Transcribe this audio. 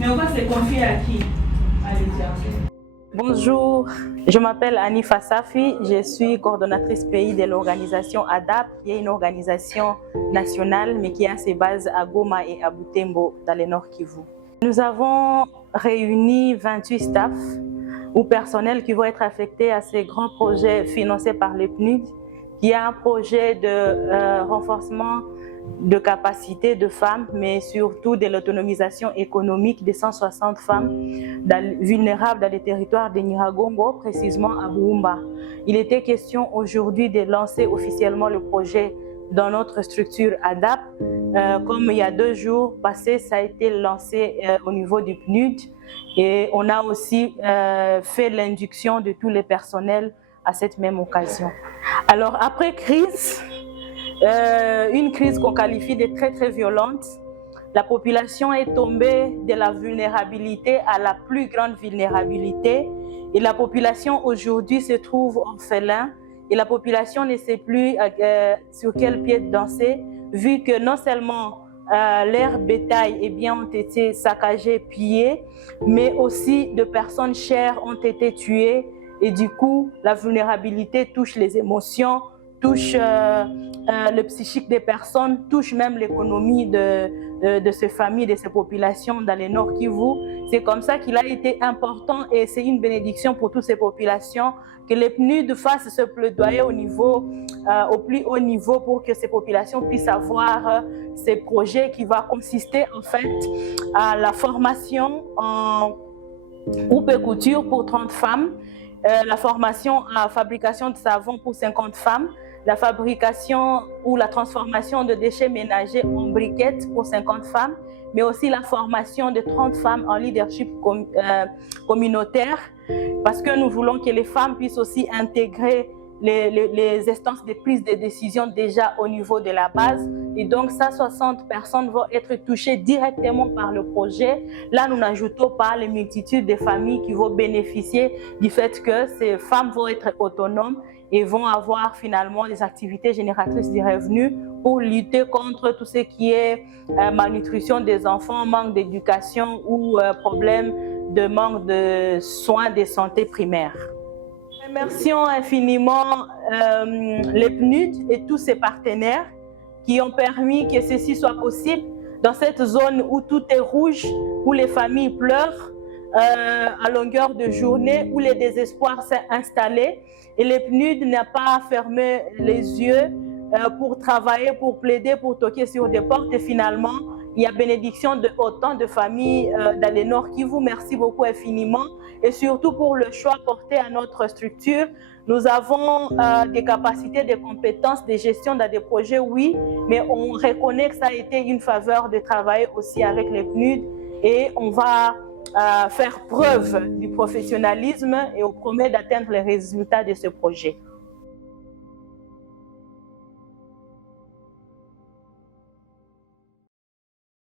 Mais on va se confier à qui? Bonjour, je m'appelle Anifa Safi, je suis coordonnatrice pays de l'organisation ADAP, qui est une organisation nationale mais qui a ses bases à Goma et à Butembo dans le Nord Kivu. Nous avons réuni 28 staffs ou personnels qui vont être affectés à ces grands projets financés par le PNUD, qui est un projet de renforcement de capacité de femmes, mais surtout de l'autonomisation économique de 160 femmes vulnérables dans les territoires de Nyiragongo, précisément à Buumba. Il était question aujourd'hui de lancer officiellement le projet dans notre structure ADAP. Comme il y a 2 jours passés, ça a été lancé au niveau du PNUD et on a aussi fait l'induction de tous les personnels à cette même occasion. Alors après crise, une crise qu'on qualifie de très violente, la population est tombée de la vulnérabilité à la plus grande vulnérabilité et la population aujourd'hui se trouve orphelin et la population ne sait plus sur quel pied danser vu que non seulement leurs bétails ont été saccagés, pillés, mais aussi de personnes chères ont été tuées et du coup la vulnérabilité touche les émotions, touche le psychique des personnes, touche même l'économie de ces familles, de ces populations dans le Nord Kivu. C'est comme ça qu'il a été important et c'est une bénédiction pour toutes ces populations que les PNUD fassent ce plaidoyer au plus haut niveau pour que ces populations puissent avoir ces projets qui vont consister en fait à la formation en coupe et couture pour 30 femmes, la formation à fabrication de savon pour 50 femmes, la fabrication ou la transformation de déchets ménagers en briquettes pour 50 femmes, mais aussi la formation de 30 femmes en leadership communautaire, parce que nous voulons que les femmes puissent aussi intégrer les instances de prise de décision déjà au niveau de la base. Et donc, 160 personnes vont être touchées directement par le projet. Là, nous n'ajoutons pas les multitudes de familles qui vont bénéficier du fait que ces femmes vont être autonomes et vont avoir finalement des activités génératrices de revenus pour lutter contre tout ce qui est malnutrition des enfants, manque d'éducation ou problème de manque de soins de santé primaire. Remercions infiniment les PNUD et tous ses partenaires qui ont permis que ceci soit possible dans cette zone où tout est rouge, où les familles pleurent à longueur de journée, où le désespoir s'est installé et les PNUD n'a pas fermé les yeux pour travailler, pour plaider, pour toquer sur des portes et finalement il y a bénédiction de autant de familles dans le Nord Kivu. Merci beaucoup infiniment et surtout pour le choix porté à notre structure. Nous avons des capacités, des compétences de gestion dans des projets, oui, mais on reconnaît que ça a été une faveur de travailler aussi avec les PNUD et on va faire preuve du professionnalisme et on promet d'atteindre les résultats de ce projet.